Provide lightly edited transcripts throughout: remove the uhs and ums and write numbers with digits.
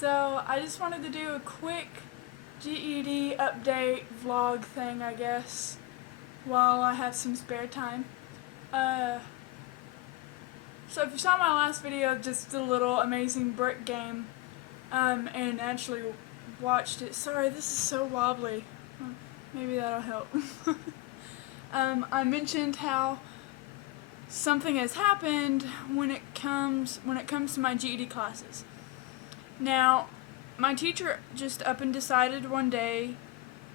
So I just wanted to do a quick GED update vlog thing, I guess, while I have some spare time. Uh, so if you saw my last video, just a little amazing brick game, and actually watched it. Sorry, this is so wobbly. Maybe that'll help. I mentioned how something has happened when it comes to my GED classes. Now, my teacher just up and decided one day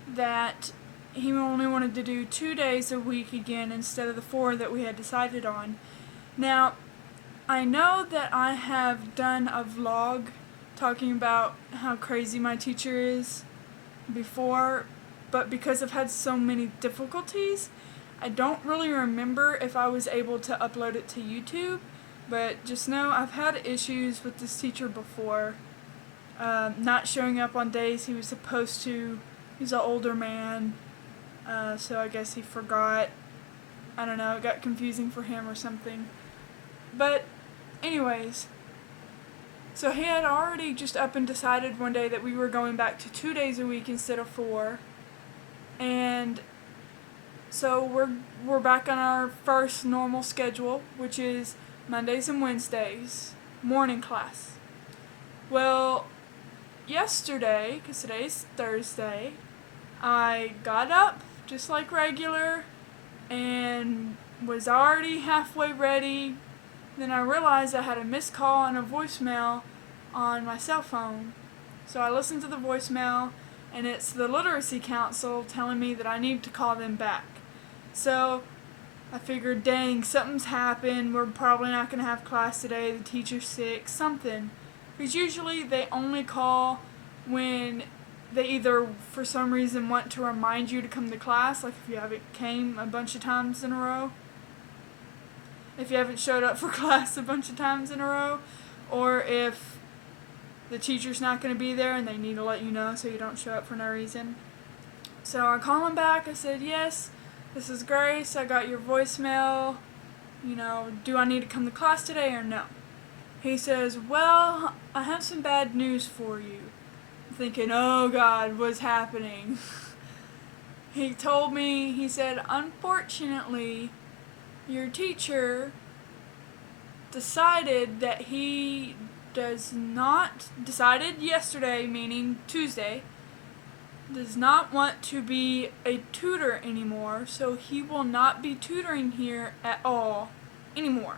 that he only wanted to do 2 days a week again instead of the 4 that we had decided on. Now, I know that I have done a vlog talking about how crazy my teacher is before, but because I've had so many difficulties, I don't really remember if I was able to upload it to YouTube, but just know I've had issues with this teacher before. Not showing up on days he was supposed to. He's an older man, so I guess he forgot. I don't know, it got confusing for him or something. But anyways, so he had already just up and decided one day that we were going back to 2 days a week instead of 4. And so we're back on our first normal schedule, which is Mondays and Wednesdays, morning class. Well, yesterday, because today's Thursday, I got up just like regular and was already halfway ready. Then I realized I had a missed call and a voicemail on my cell phone. So I listened to the voicemail, and it's the Literacy Council telling me that I need to call them back. So I figured, dang, something's happened. We're probably not going to have class today. The teacher's sick, something. Because usually they only call when they either for some reason want to remind you to come to class, like if you haven't came a bunch of times in a row, if you haven't showed up for class a bunch of times in a row, or if the teacher's not going to be there and they need to let you know so you don't show up for no reason. So I call him back. I said, yes, this is Grace. I got your voicemail. Do I need to come to class today or no? He says, well, I have some bad news for you. I'm thinking, oh God, what's happening? He told me, he said, unfortunately, your teacher decided that he decided yesterday, meaning Tuesday, does not want to be a tutor anymore, so he will not be tutoring here at all anymore.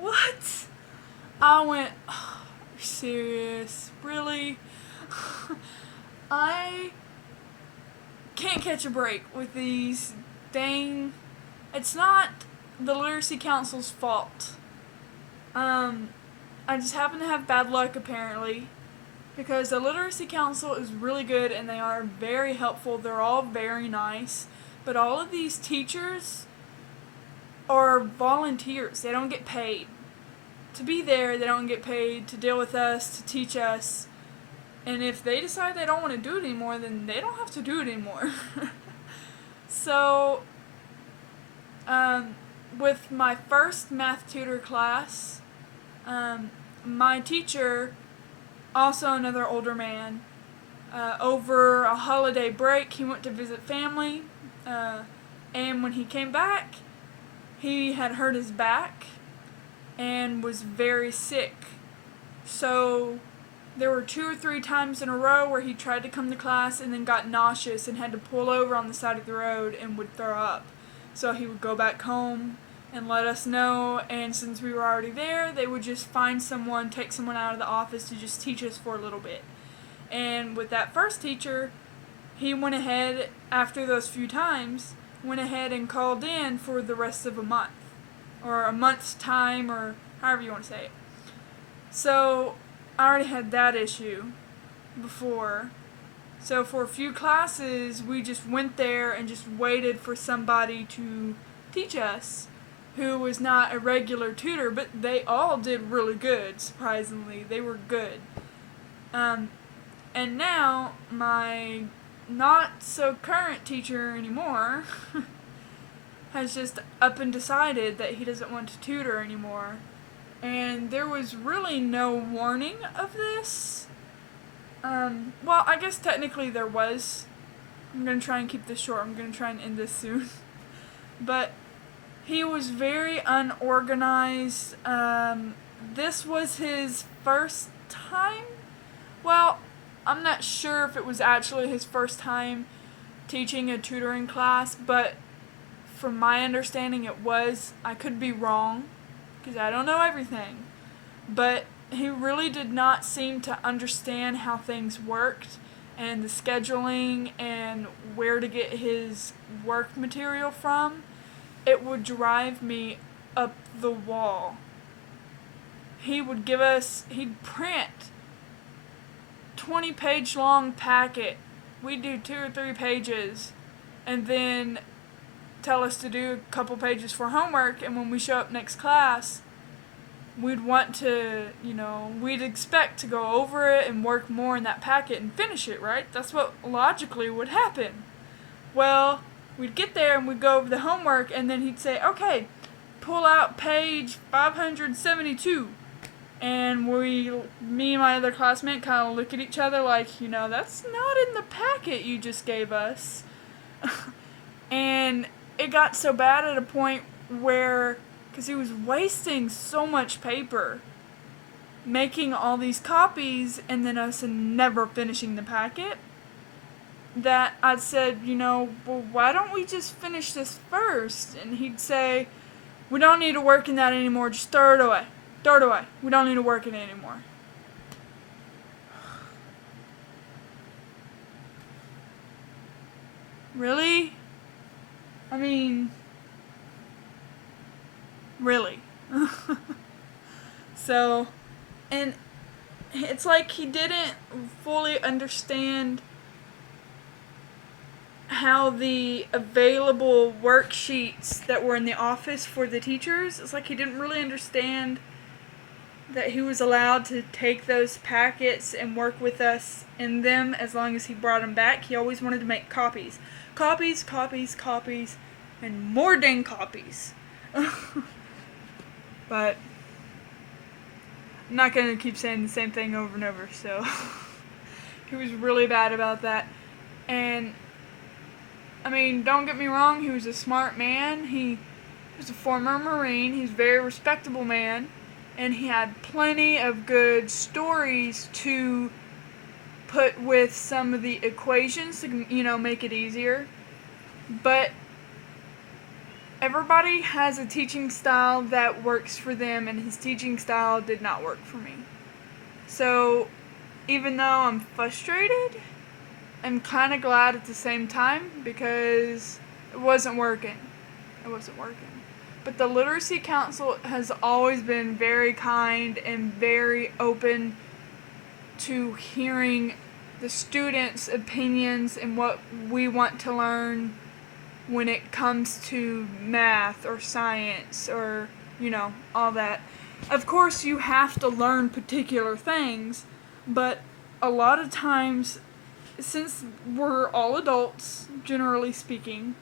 What? I went, oh, are you serious? Really? I can't catch a break with these dang. It's not the Literacy Council's fault. I just happen to have bad luck apparently, because the Literacy Council is really good and they are very helpful. They're all very nice, but all of these teachers are volunteers. They don't get paid to be there. They don't get paid to deal with us, to teach us. And if they decide they don't want to do it anymore, then they don't have to do it anymore. So, with my first math tutor class, my teacher, also another older man, over a holiday break, he went to visit family, and when he came back, he had hurt his back and was very sick. So there were 2 or 3 times in a row where he tried to come to class and then got nauseous and had to pull over on the side of the road and would throw up. So he would go back home and let us know, and since we were already there, they would just take someone out of the office to just teach us for a little bit. And with that first teacher, he went ahead, after those few times, went ahead and called in for the rest of a month, or a month's time, or however you want to say it. So I already had that issue before. So for a few classes, we just went there and just waited for somebody to teach us who was not a regular tutor, but they all did really good, surprisingly. They were good. And now, my not-so-current teacher anymore has just up and decided that he doesn't want to tutor anymore. and there was really no warning of this. Well, I guess technically there was. I'm going to try and keep this short. I'm going to try and end this soon. But he was very unorganized. This was his first time. Well, I'm not sure if it was actually his first time teaching a tutoring class, but from my understanding it was. I could be wrong, because I don't know everything. But he really did not seem to understand how things worked and the scheduling and where to get his work material from. It would drive me up the wall. He'd print 20-page long packet. We'd do 2 or 3 pages and then tell us to do a couple pages for homework, and when we show up next class, we'd want to, we'd expect to go over it and work more in that packet and finish it, right? That's what logically would happen. Well, we'd get there and we'd go over the homework, and then he'd say, okay, pull out page 572. And me and my other classmate kind of look at each other like, that's not in the packet you just gave us. And it got so bad at a point where, because he was wasting so much paper, making all these copies and then us never finishing the packet, that I said, well, why don't we just finish this first? And he'd say, we don't need to work in that anymore, just throw it away. Throw it away. We don't need to work in it anymore. Really? I mean, really. So, and it's like he didn't fully understand how the available worksheets that were in the office for the teachers, it's like he didn't really understand that he was allowed to take those packets and work with us in them as long as he brought them back. He always wanted to make copies. Copies, copies, copies, and more dang copies. But I'm not going to keep saying the same thing over and over, so he was really bad about that. And I mean, don't get me wrong, he was a smart man. He was a former Marine. He's a very respectable man. And he had plenty of good stories to put with some of the equations to, make it easier. But everybody has a teaching style that works for them, and his teaching style did not work for me. So, even though I'm frustrated, I'm kind of glad at the same time, because it wasn't working. But the Literacy Council has always been very kind and very open to hearing the students' opinions and what we want to learn when it comes to math or science or, all that. Of course, you have to learn particular things, but a lot of times, since we're all adults, generally speaking,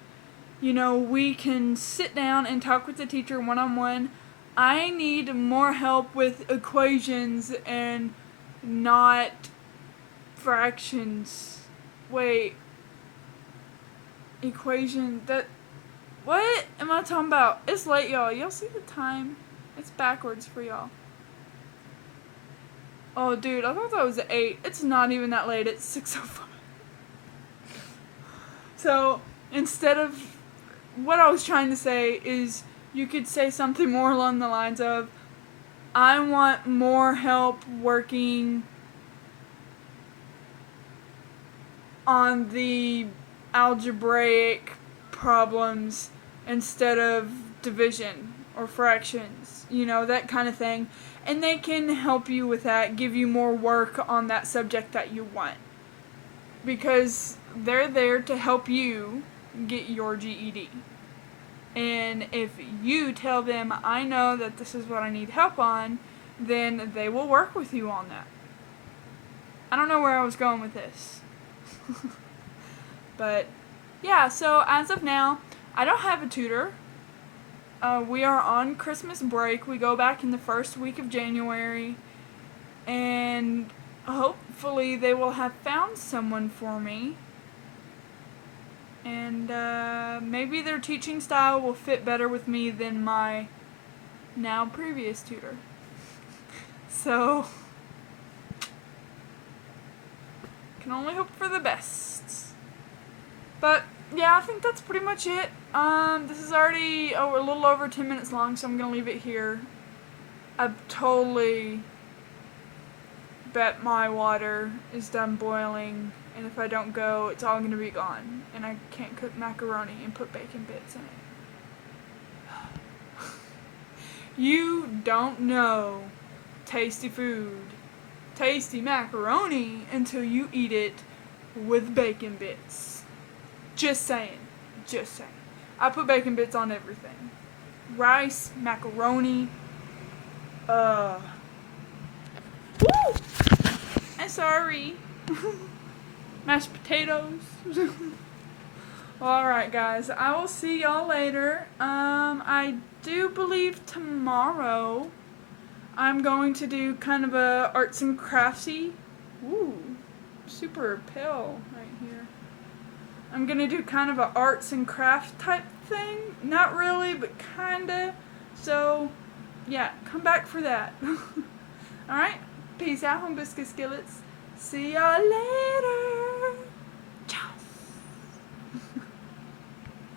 we can sit down and talk with the teacher one-on-one. I need more help with equations and not fractions. Wait. What am I talking about? It's late, y'all. Y'all see the time? It's backwards for y'all. Oh, dude, I thought that was 8. It's not even that late. It's 6:05. So, instead of... what I was trying to say is, you could say something more along the lines of, I want more help working on the algebraic problems instead of division or fractions, that kind of thing. And they can help you with that, give you more work on that subject that you want. Because they're there to help you get your GED. And if you tell them, I know that this is what I need help on, then they will work with you on that. I don't know where I was going with this. But, yeah, so as of now, I don't have a tutor. We are on Christmas break. We go back in the first week of January, and hopefully they will have found someone for me. And maybe their teaching style will fit better with me than my now previous tutor. So, can only hope for the best. But yeah, I think that's pretty much it. This is already a little over 10 minutes long, so I'm gonna leave it here. I've totally bet my water is done boiling, and if I don't go, it's all gonna be gone, and I can't cook macaroni and put bacon bits in it. You don't know tasty food, tasty macaroni, until you eat it with bacon bits. Just saying. Just saying. I put bacon bits on everything. Rice, macaroni, Woo! I'm sorry. Mashed potatoes. Alright guys, I will see y'all later. I do believe tomorrow I'm going to do kind of a arts and craftsy. Ooh, super pale right here. I'm gonna do kind of a arts and craft type thing. Not really, but kinda. So, yeah, come back for that. Alright, peace out, home biscuit skillets. See y'all later.